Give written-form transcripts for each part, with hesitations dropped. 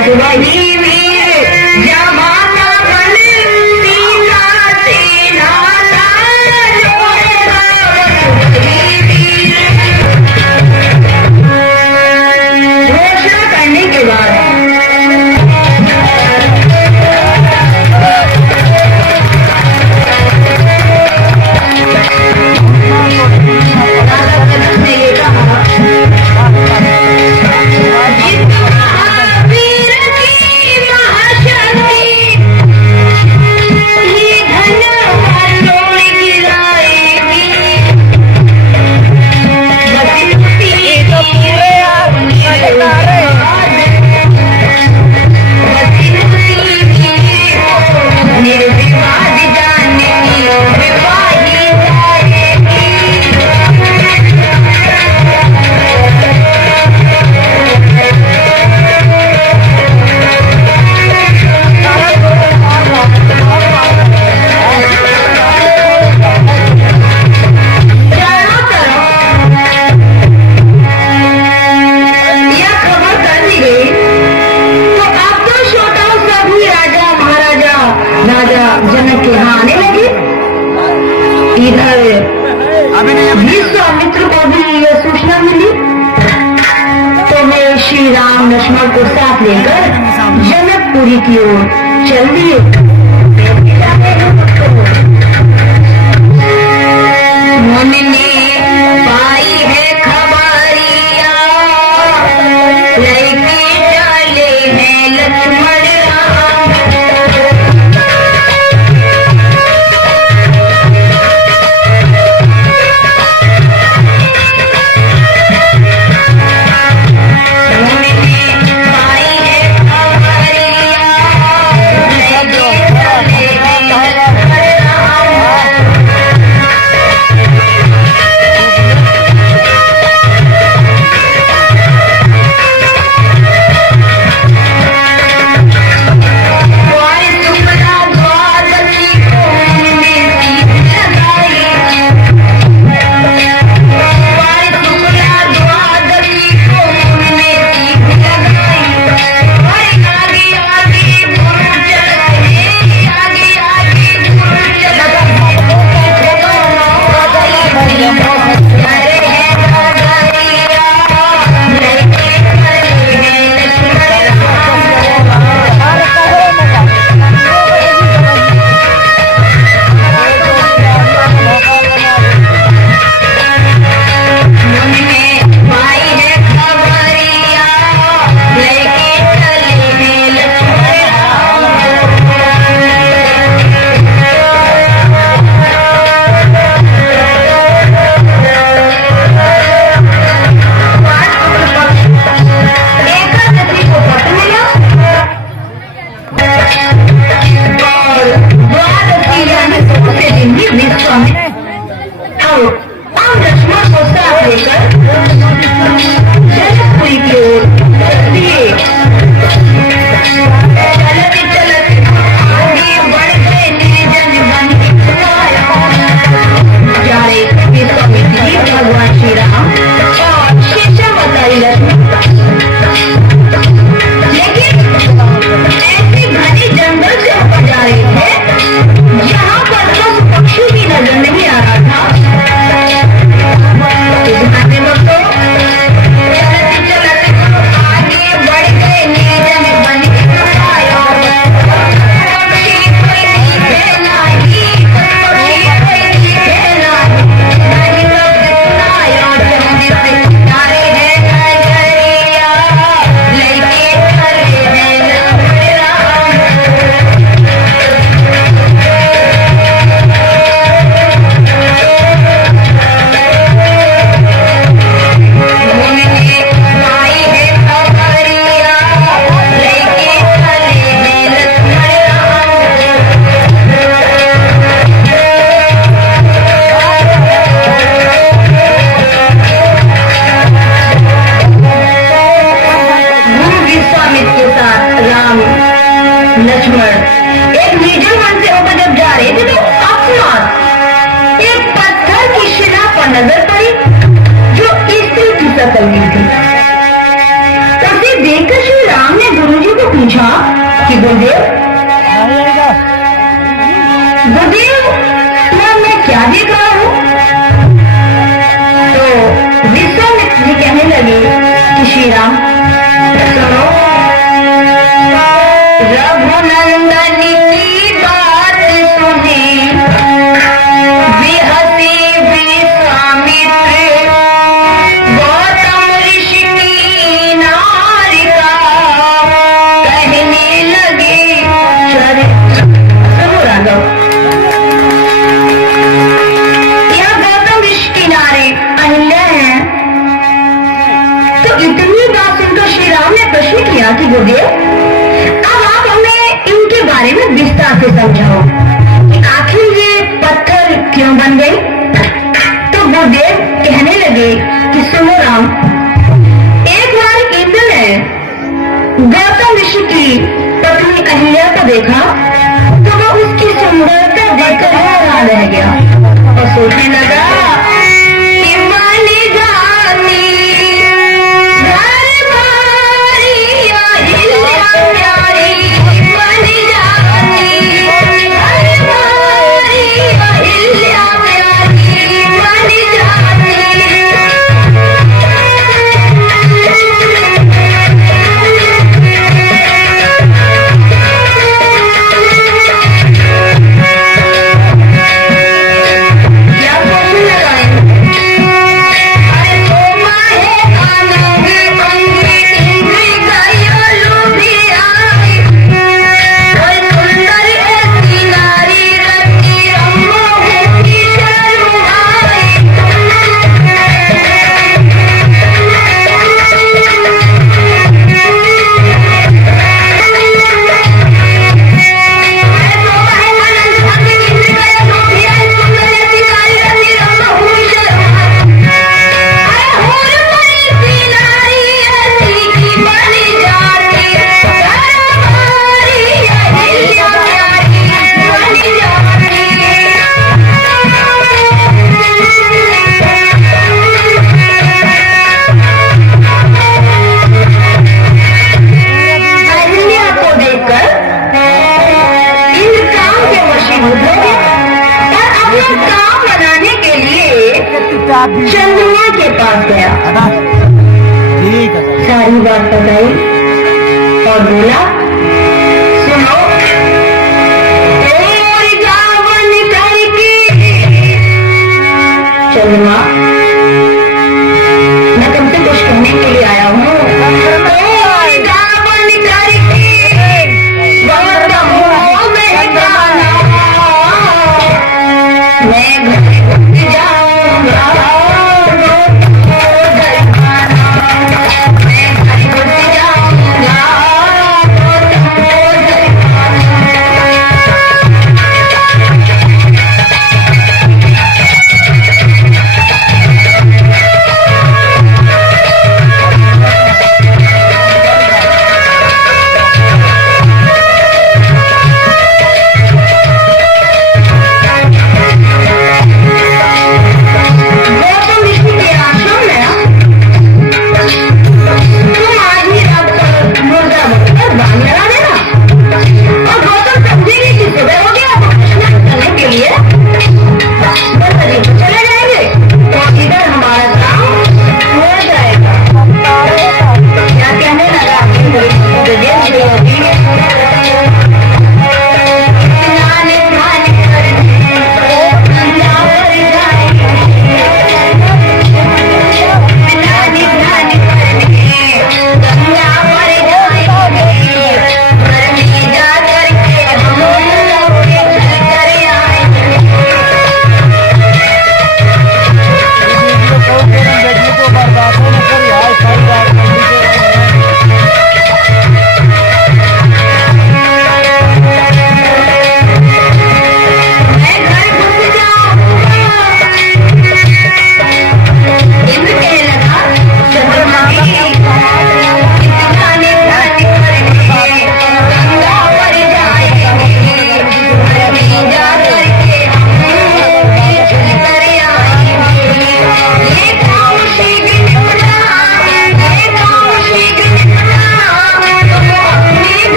वही वीर जमाना बन सीता सेना घोषणा करने के बाद विश्वामित्र को भी यह सूचना मिली तो वे श्री राम लक्ष्मण को साथ लेकर जनकपुरी की ओर चल दिए। उन्होंने पाई है खबरिया लड़के डाले हैं लक्ष्मण गुरुदेव गुरुदेव मैं क्या देख रहा हूँ? तो विश्वामित्र जी कहने लगे कि श्री राम सुनो, रघुनंदन की बात सुने विहसे विश्वामित्र गौतम ऋषि की नारिका कहने लगे चरित्र। सुनो राघव, यह गौतम ऋषि की नारी अहिल्या है। तो इतनी बात सुनकर श्री राम ने प्रश्न किया कि गुरुदेव अब आप हमें इनके बारे में विस्तार से समझाओ कि आखिर ये पत्थर क्यों बन गई। तो गुरुदेव कहने लगे कि सुनो राम, एक बार इंद्र ने गौतम ऋषि की पत्नी अहिल्या को देखा तो वह उसकी सुंदरता देखकर हैरान रह गया और सोचने लगा कि बनी जाती घर बारी अहिल्या प्यारी, बनी जाती घर बारी अहिल्या प्यारी, बनी जाती। क्या क्वेश्चन लगाए? अरे तो माहे आनंद अंग इंद्री गयो भी आई, कोई सुंदर ऐसी नारी रति रंगों की शर्माई। अहिल्या को देखकर इंद्र काम के वशीभूत हो गया और अपना काम बनाने के लिए चंद्रमा के पास गया, सारी बात बताई और बोला सुनो, और गावन करके चंद्रमा मैं तुमसे कुछ कहने के लिए आया हूँ। और गावन करके गौतम में जाना, मैं घर उठ जाऊंगा मैं घर उठ जाऊंगा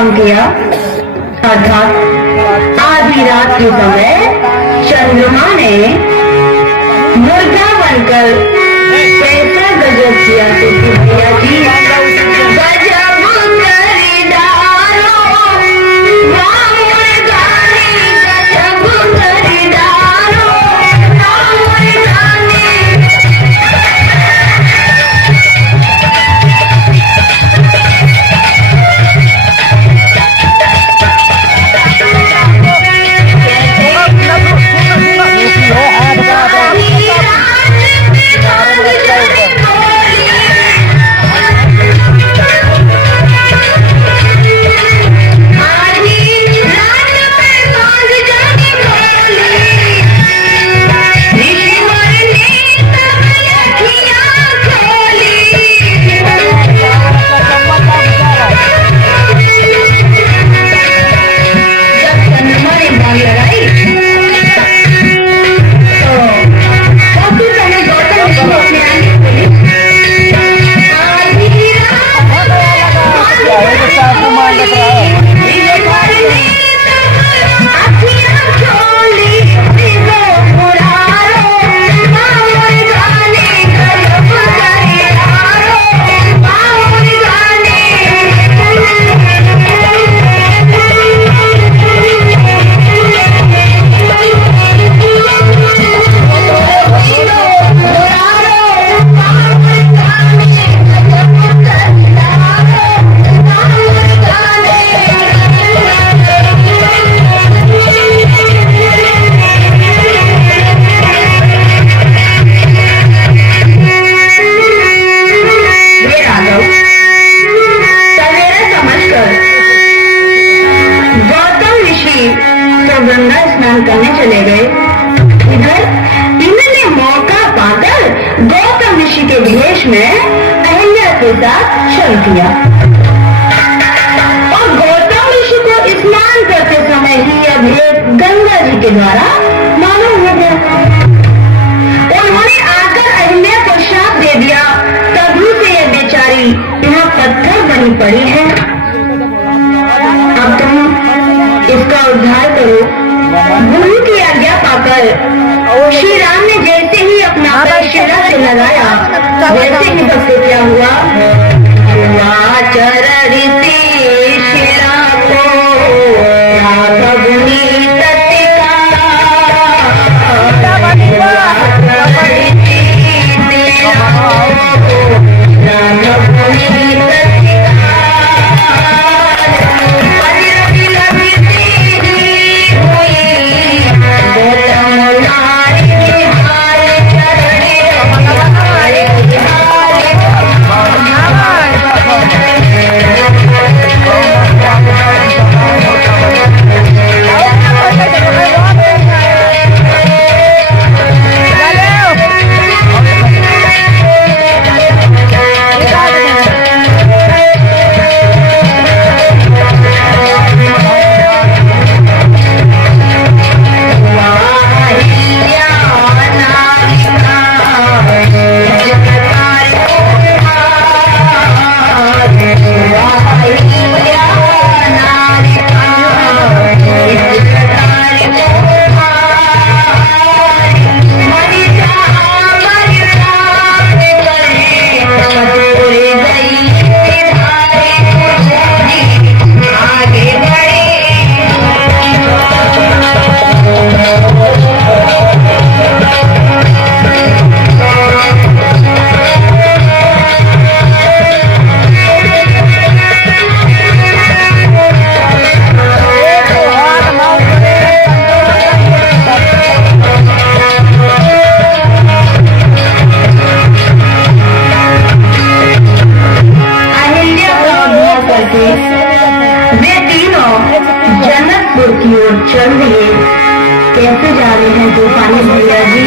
काम किया, अर्थात आधी रात के समय चंद्रमा ने मुर्गा बनकर कैसा गजब किया तो भैया जी, गजब कर डालो वाह मुर्गा ने, गजब कर डालो वाह मुर्गा ने। गंगा स्नान करने चले गए। इधर इन्होंने मौका पाकर गौतम ऋषि के भेष में अहिल्या के साथ चल दिया और गौतम ऋषि को स्नान करते समय ही यह भेद गंगा जी के द्वारा मालूम हो गया। उन्होंने आकर अहिल्या को श्राप दे दिया, तभी से यह बेचारी यहाँ पत्थर बनी पड़ी है। अब तुम इसका उद्धार करो। गुरु की आज्ञा पाकर श्री राम ने जैसे ही अपना पैर शिरा से लगाया, वैसे ही भक्त क्या हुआ, चरण से शिरा को राघव ने वे तीनों जनकपुर की ओर चल दिए। कैसे जा रहे हैं तूफानी भैया जी?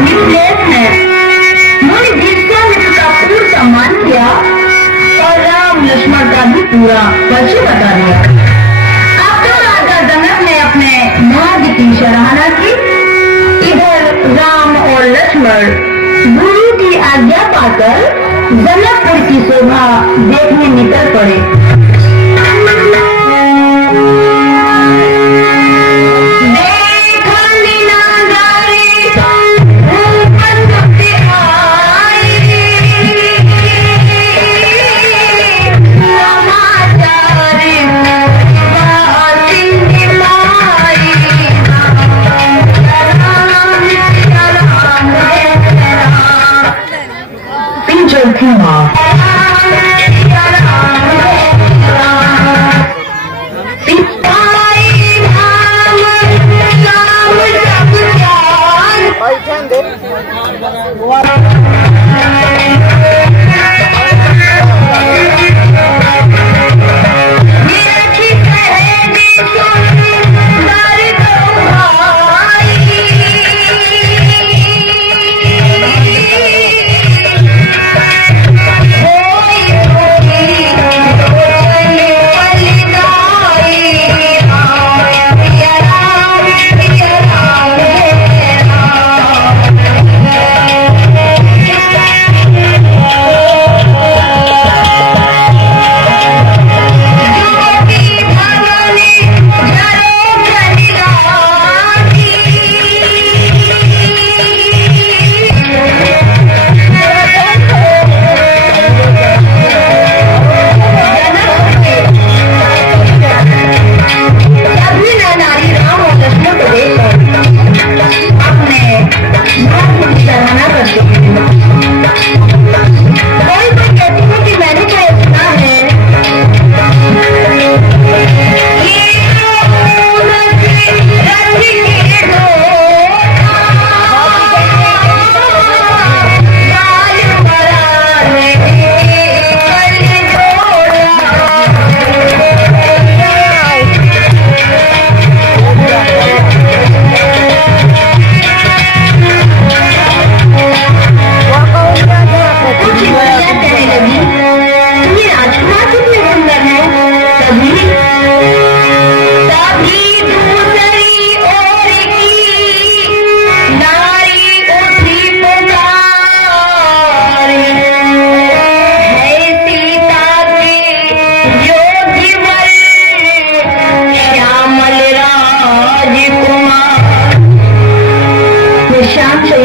मिथिलेश ने मुनि विश्वामित्र का पूर्ण सम्मान किया और राम लक्ष्मण का भी पूरा परिचय बता दिया। अब तो राजा जनक ने अपने भाग्य की सराहना की। इधर राम और लक्ष्मण गुरु की आज्ञा पाकर जनकपुर की शोभा देखने निकल पड़े।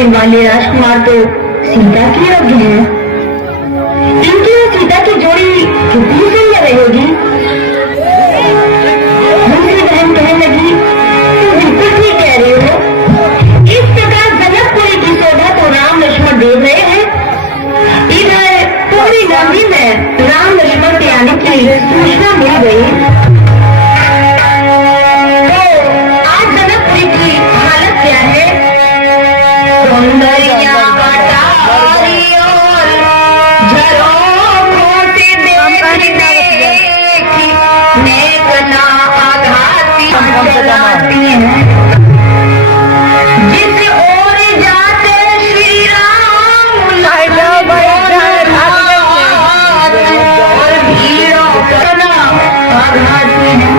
वाले राजकुमार तो सीता की योग्य है। इनकी और सीता की जोड़ी कितनी सुंदर रहेगी। दूसरी बहन कहने लगी, तुम बिल्कुल ठीक कह रहे हो। इस प्रकार जनकपुरी की शोभा तो राम लक्ष्मण देख रहे हैं। इधर पूरी नगरी में राम लक्ष्मण के आने की सूचना मिल गई। तो आज जनकपुरी की हालत क्या है? जिस ओर जाते श्री राम और भीड़ों करना आघाती है।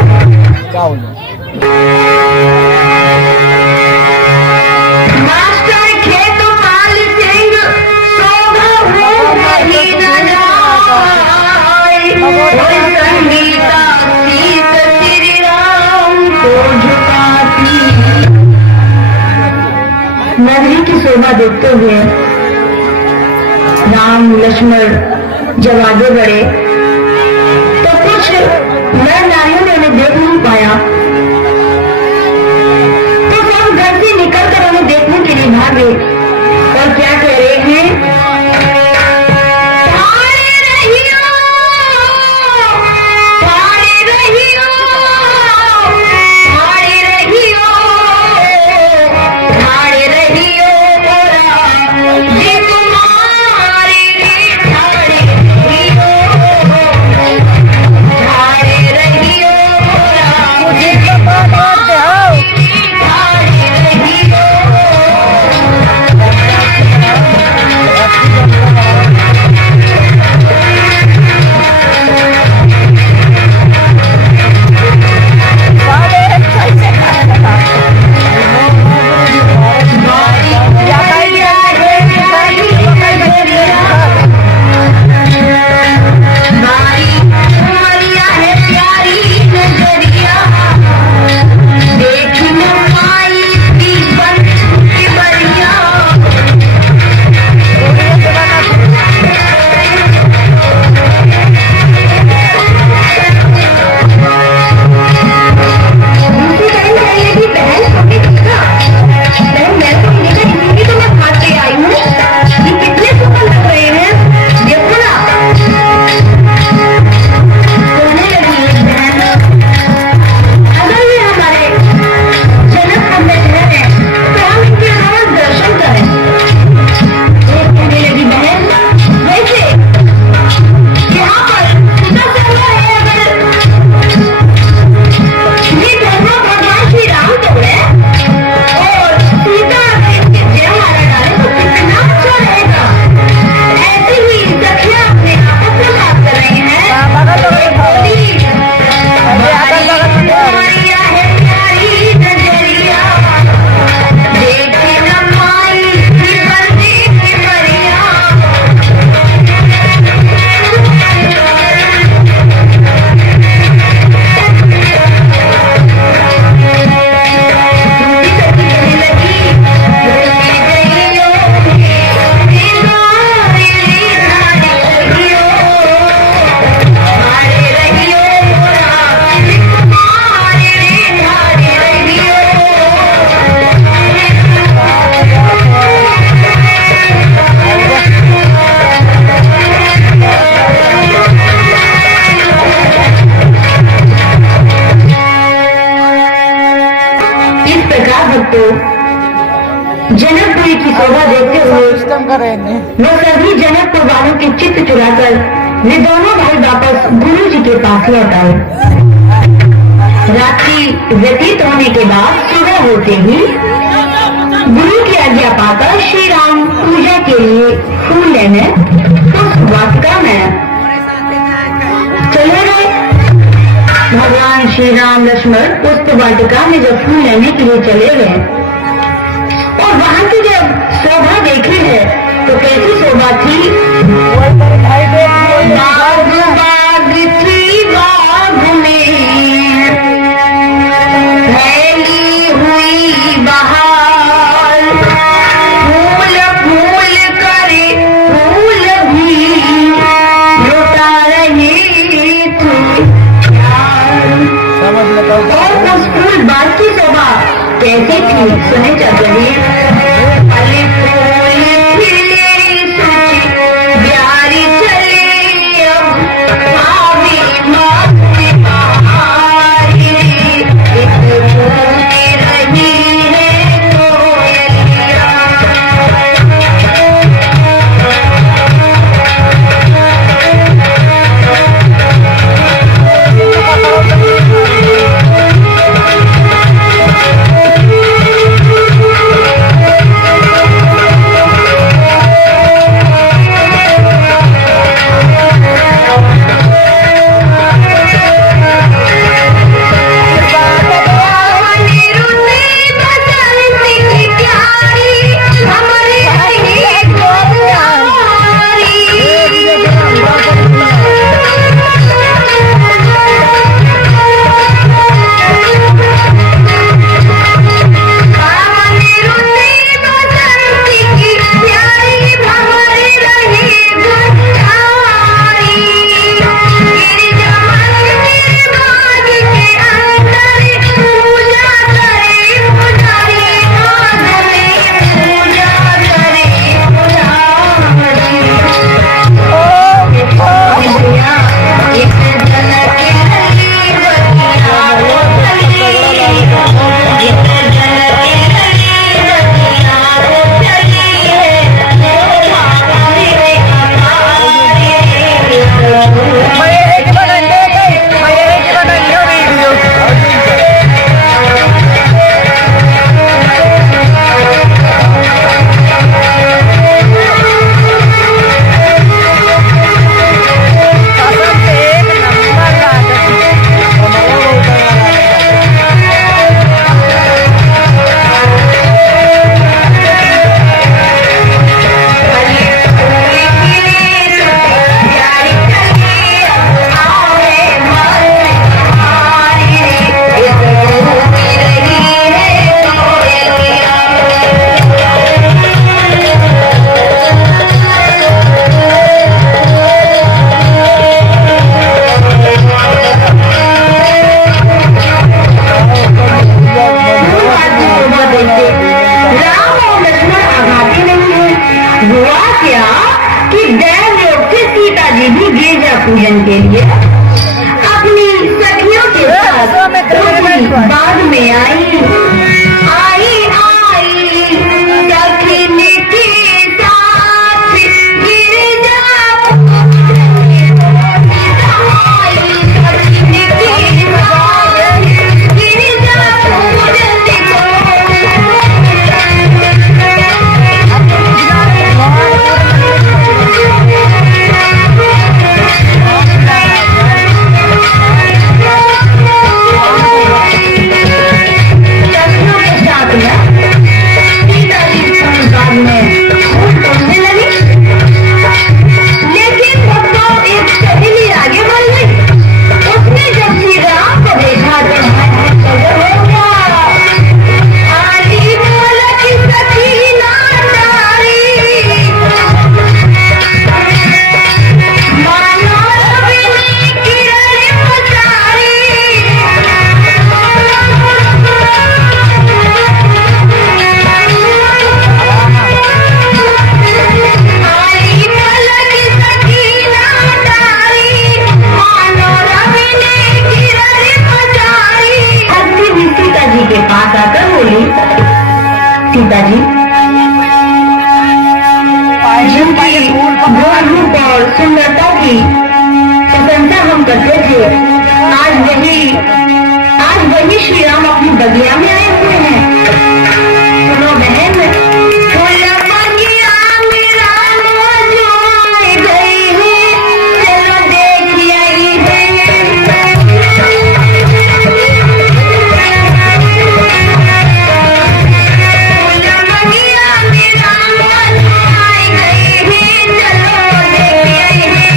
नगरी की शोभा देखते हुए राम लक्ष्मण जब आगे बढ़े तो कुछ नर नारियों ने उन्हें देख नहीं पाया। तो सब घर से निकलकर उन्हें देखने के लिए भागे और क्या कह रहे हैं? की शोभा देखते हुए वो सभी जनकपुर वालों के चित्त चुराकर वे दोनों भाई वापस गुरु जी के पास लौट आए। रात्रि व्यतीत होने के बाद सुबह होते ही गुरु की आज्ञा पाकर श्री राम पूजा के लिए फूल लेने उस वाटिका में चले गए। भगवान श्री राम लक्ष्मण पुष्प वाटिका में जब फूल लेने के लिए चले गए और वहां की जब शोभा देखी है तो कैसी शोभा थी। बाग बाग थी बाग में फैली हुई बहार, फूल फूल करे फूल भी लुटा रहे थे और उस फूल बाग की शोभा कैसी थी सुने चल रही। फल फूल खिले सूची प्यारी चले अब आवे माथे बहारी, एक घूमती रही है कोयलिया। पूजन के लिए अपनी सखियों के साथ बाद में आई सखी के साथ गिरजा बगिया में आए हुए हैं। सुनो बहन, फूल बगिया में राम जो आए गए हैं, चलो देख आई है। फूल बगिया में राम जो आए गए हैं, चलो देख आई है।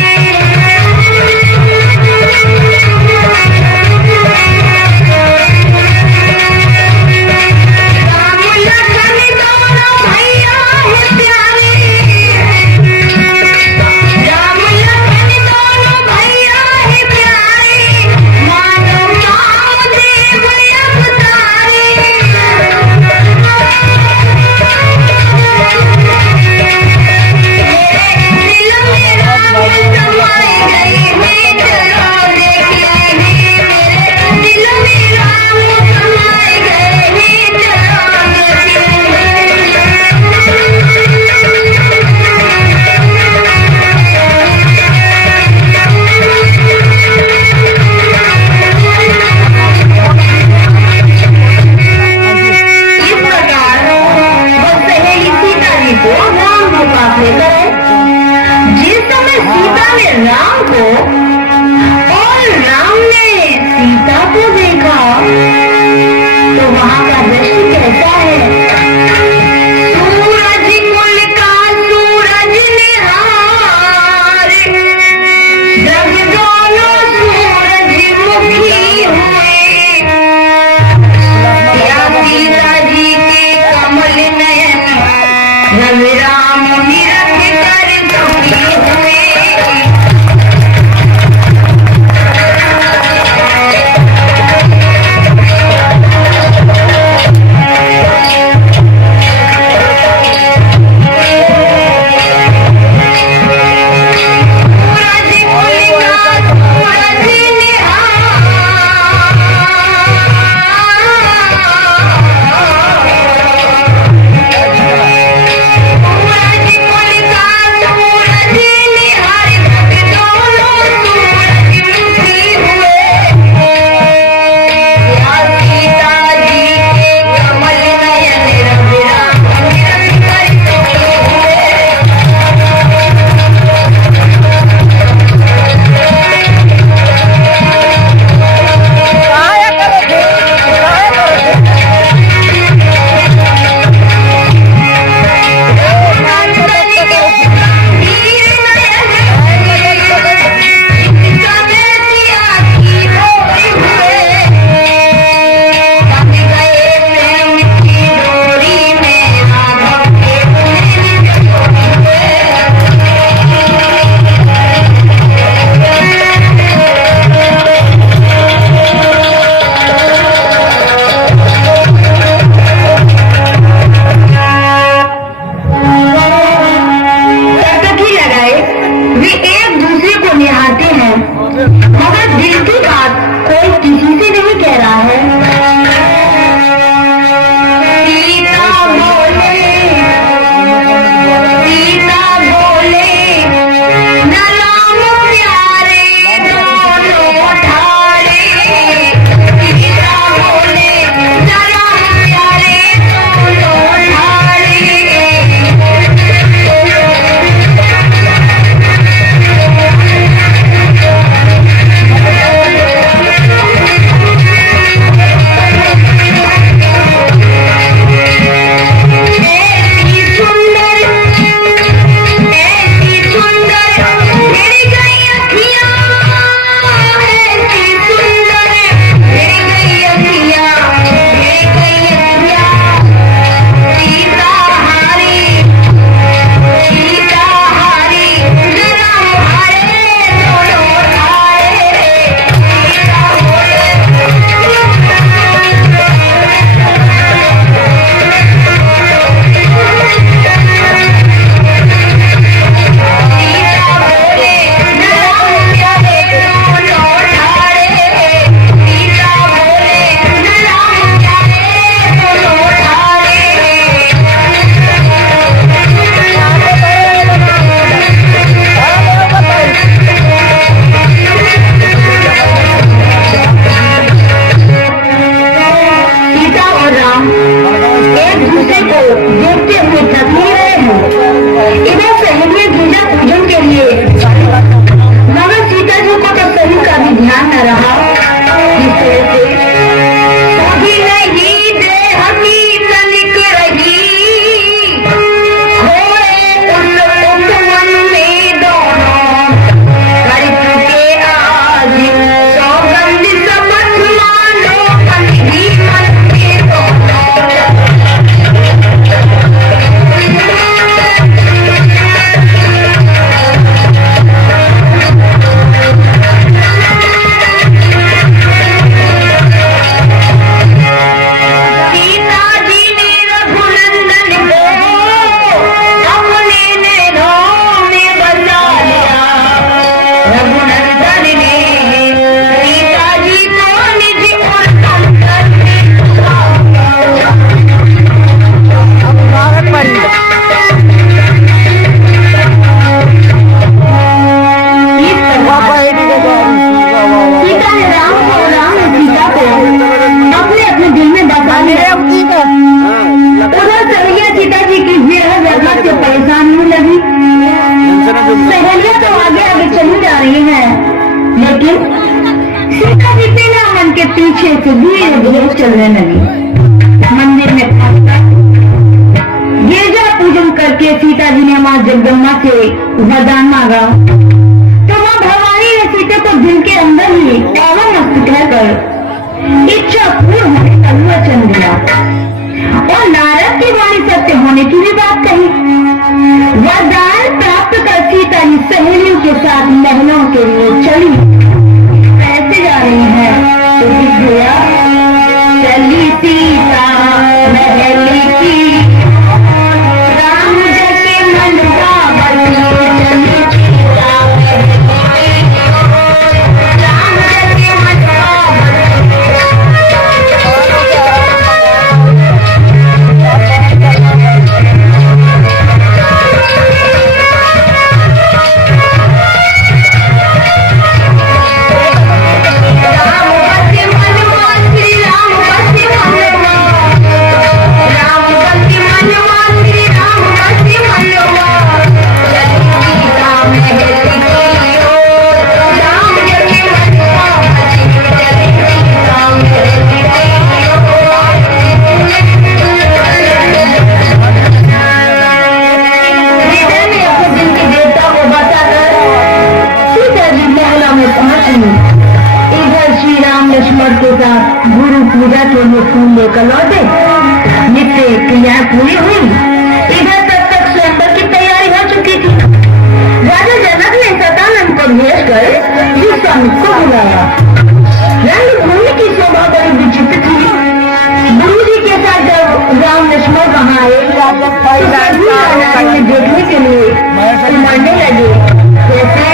रही हैं, लेकिन सीता जी बिना मन के पीछे से धीरे धीरे चलने लगी। मंदिर में पहुंचकर गिरजा पूजन करके सीता जी ने मां जगदम्बा से वरदान मांगा, तो मां भवानी ने सीता को दिल के अंदर ही एवं मस्त कहकर इच्छा पूर्ण होने का वचन दिया और नारद की वाणी सत्य होने की भी बात कही। वरदान प्राप्त कर सीता जी सहेलियों के साथ महलों के लिए चली। कैसे जा रही है तो दिख गया, चली सीता महल की राम जैसे मन का बनी, चली सीता राम जैसे मन का पूजा के लिए फूल लेकर लौटे। नित्य क्रियाएं पूरी हुई। इधर तक स्वयंवर की तैयारी हो चुकी थी। राजा जनक ने सतानंद को भेज कर विश्वामित्र को बुलाया। रंगभूमि की शोभा बड़ी विचित्र थी। गुरु जी के साथ जब राम लक्ष्मण वहाँ आए तो देखने के लिए मरने लगे। जैसे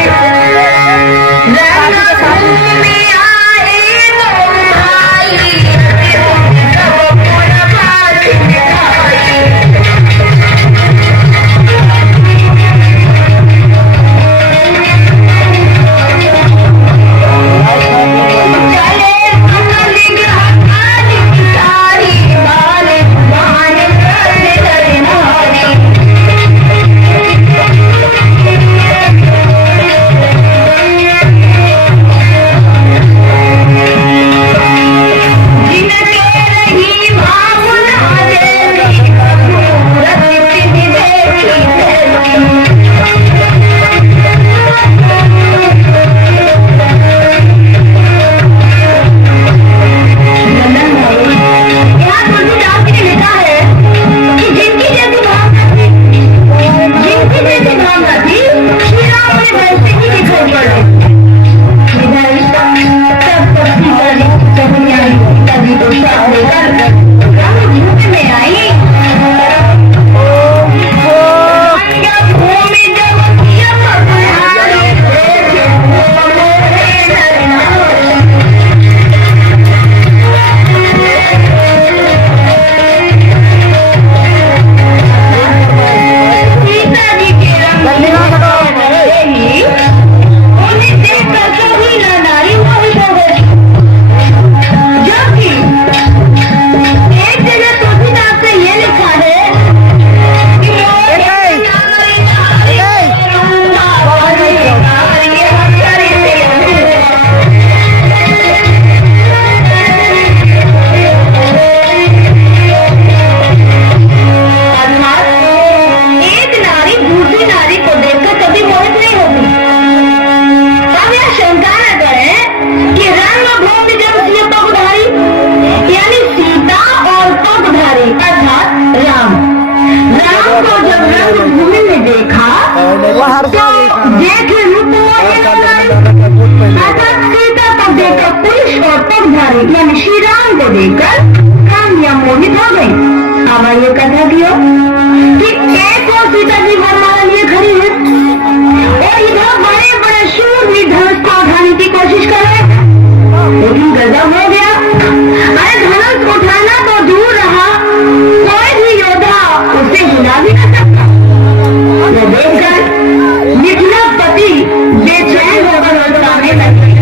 श्री राम को देखकर कामिया मोहित हो गई। अब ये कथा क्यों कि एक और सीता जी वरमाला लिए खड़ी है और इधर बड़े बड़े शूरवीर धनुष को उठाने की कोशिश कर रहे, लेकिन गजब हो गया। अरे धनुष उठाना तो दूर रहा, कोई भी योद्धा उसे हिला भी न सकता। यह देखकर मिथिला पति बेचैन होकर लौटाने लगे।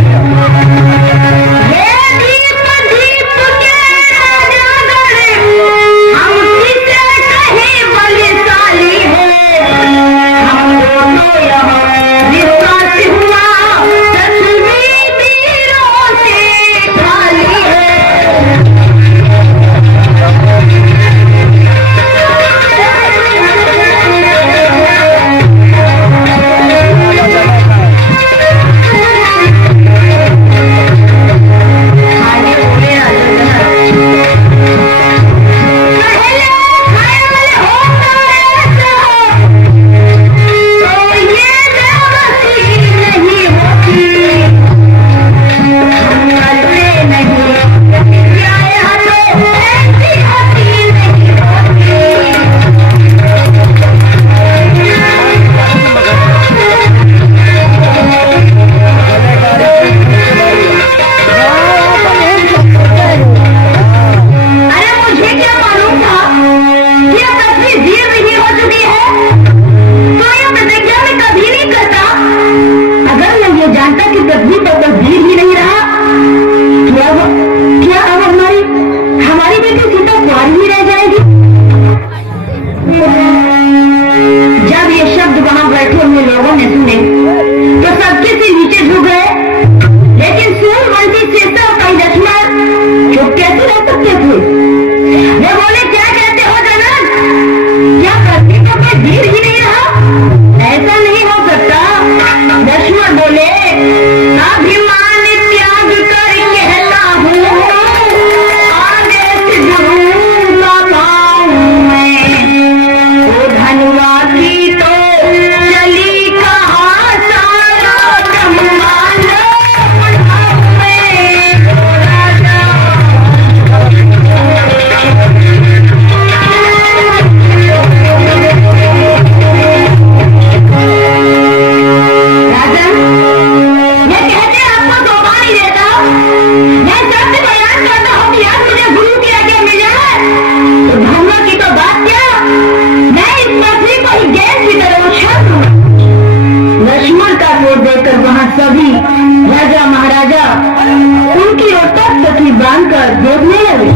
जब ये शब्द वहां बैठे हुए लोगों ने सुने तो सबके से नीचे झुक गए, लेकिन सूर्यवंशी सीता और कई लक्ष्मण चुप कैसे रह सकते थे। वे बोले, क्या कहते हो जनक, क्या पृथ्वी पर कोई वीर ही नहीं रहा? ऐसा नहीं हो सकता। लक्ष्मण बोले, अभिमान त्याग कर कहता हूँ, आदेश गुरु का पाऊं मैं। ओ धनुआ की तो चली कहाँ सारा ब्रह्मांड में। राजा सभी राजा महाराजा उनकी ओर तख्ती बांधकर देखने लगे।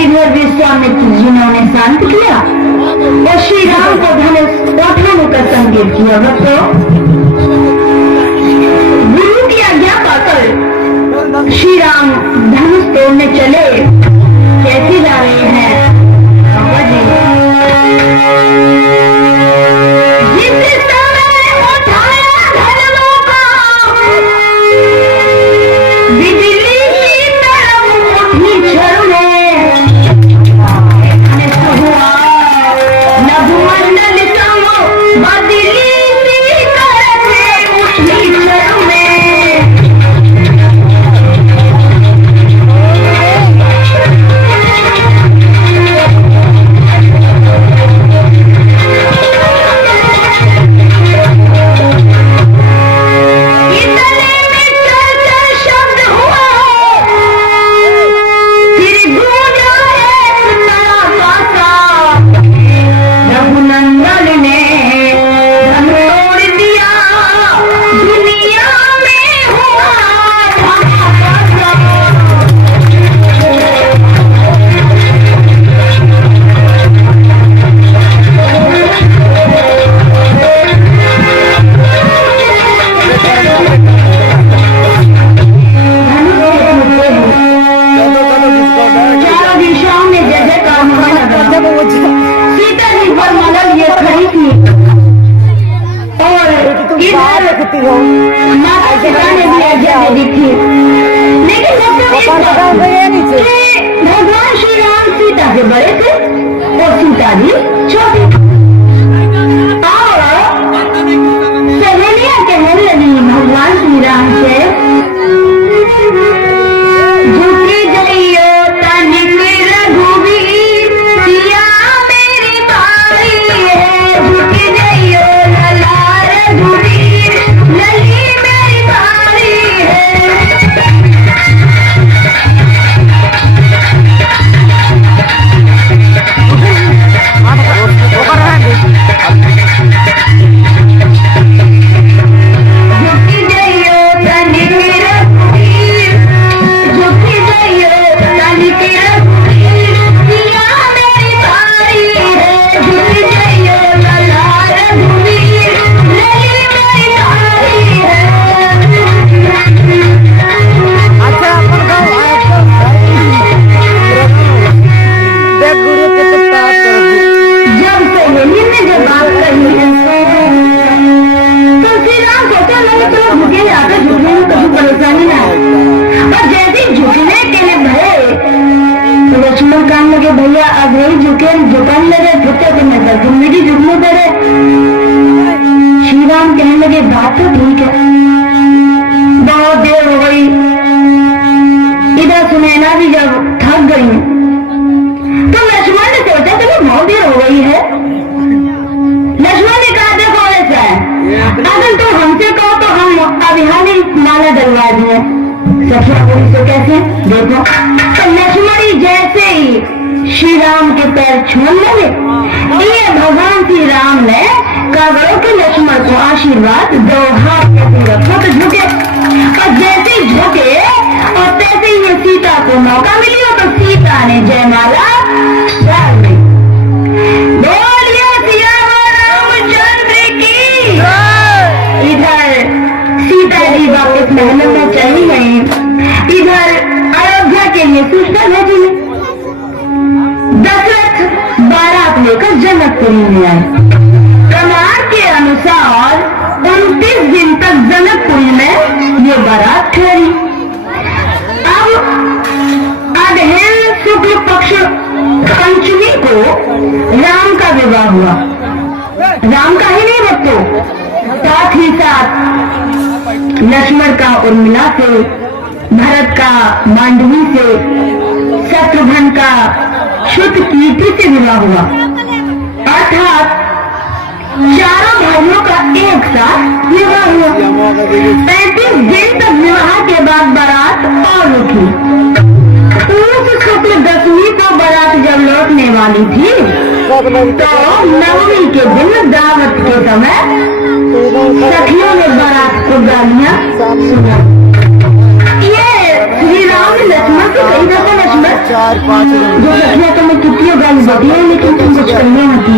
इधर विश्वामित्र जिन्होंने शांत किया और श्री राम को धनुष उठाने का संकेत किया। बच्चों, गुरु की आज्ञा पाकर श्री राम धनुष तोड़ने चले। कैसे जा रहे हैं बाबा जी? भगवान श्री राम सीता से बड़े थे और सीता जी छोटी। और सहेलियां कहने लगी भगवान श्री राम से, झुकी जइयो तनिक रघुवीर, सिया मेरी बारी है। झुकी जइयो लला रघुवीर, लली मेरी बारी है। भैया अब नहीं झुकने लगे, झुके तो मैं तुम मेरी झुकने पड़े। श्री राम कहने लगे, बात तो ठीक है, बहुत देर हो गई। इधर सुनैना भी जब थक गई तो लक्ष्मण ने सोचा चलो बहुत देर हो गई है। लक्ष्मण ने कहा, देखो ऐसा है, अगर तुम हमसे कहो तो हम अब यहाँ नहीं माला डलवा दिए। सखिया बोली, तो कैसे? देखो, तो लक्ष्मण जैसे ही श्री राम के पैर छूने लगे, ये भगवान श्री राम ने करो कि लक्ष्मण को आशीर्वाद दो, हाथ रखो तो झुके। और जैसे ही झुके और तैसे ही ये सीता को मौका मिली तो सीता ने जयमाला डाल दी। बोलिए सियावर जनकपुरी में आए। प्रमाण के अनुसार 29 दिन तक जनकपुरी में ये बारात ठहरी। अब अधेल शुक्ल पक्ष पंचमी को राम का विवाह हुआ। राम का ही नहीं बच्चों, साथ ही साथ लक्ष्मण का उर्मिला से, भरत का मांडवी से, शत्रुघ्न का श्रुतकीर्ति से विवाह हुआ। अर्थात चारों भाइयों का एक साथ विवाह हुआ। 35 दिन तक विवाह के बाद बारात और रुकी। उस शुक्ल दशमी को बारात जब लौटने वाली थी तो नवमी के दिन दावत के समय सखियों ने बारात को गालियां सुना। ये श्री राम लक्ष्मण को कही जाता लक्ष्मण 4-5 जो सखियां तुम्हें कितनी गाली देती है लेकिन तुम कुछ करने होती।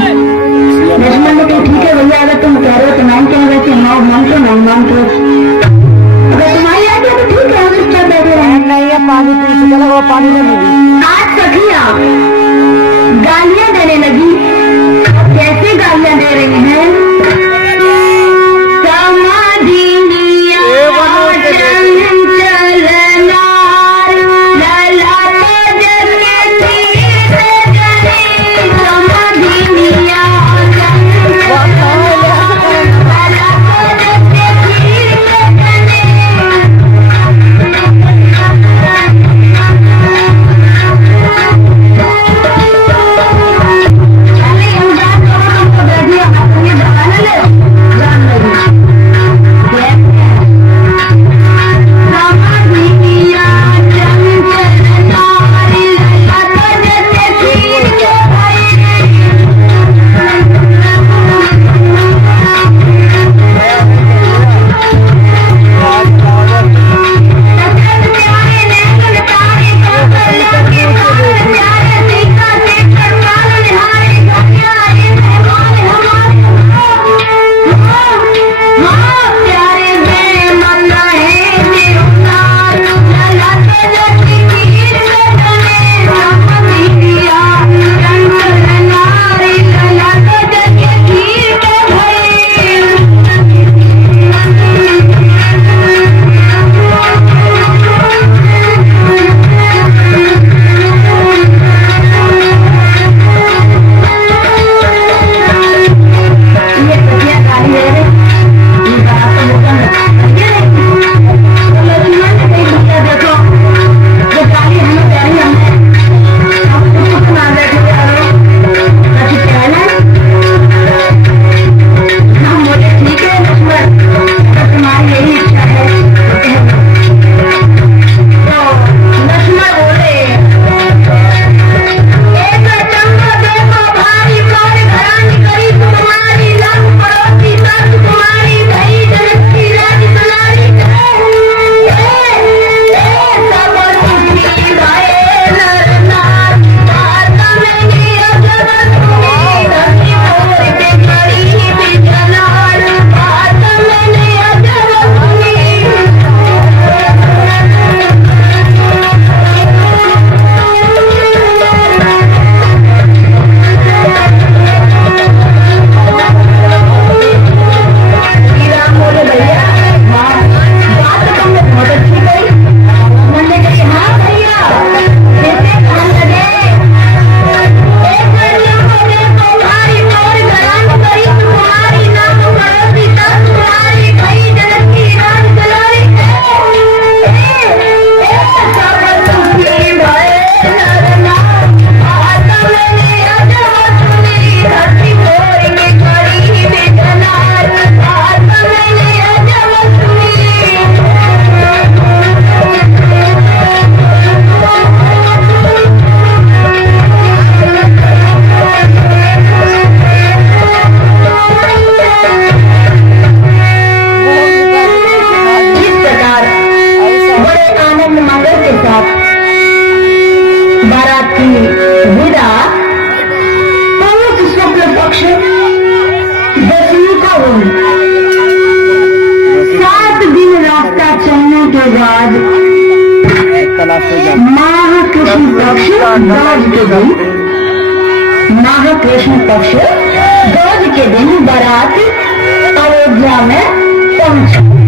लक्ष्मण ने कहा ठीक है भैया, अगर तुम कह रहे हो तो मान के वैसे हाँ मान के नहीं मान के, अगर तुम्हारी आ गया तो ठीक है, हम चुपचाप बैठे रहे। नहीं है पानी पी चलो, वो पानी नहीं मिली। आज सखियां गालियां देने लगी। कैसे गालियां दे रही हैं? माह कृष्ण पक्ष अयोध्या में पहुंचा।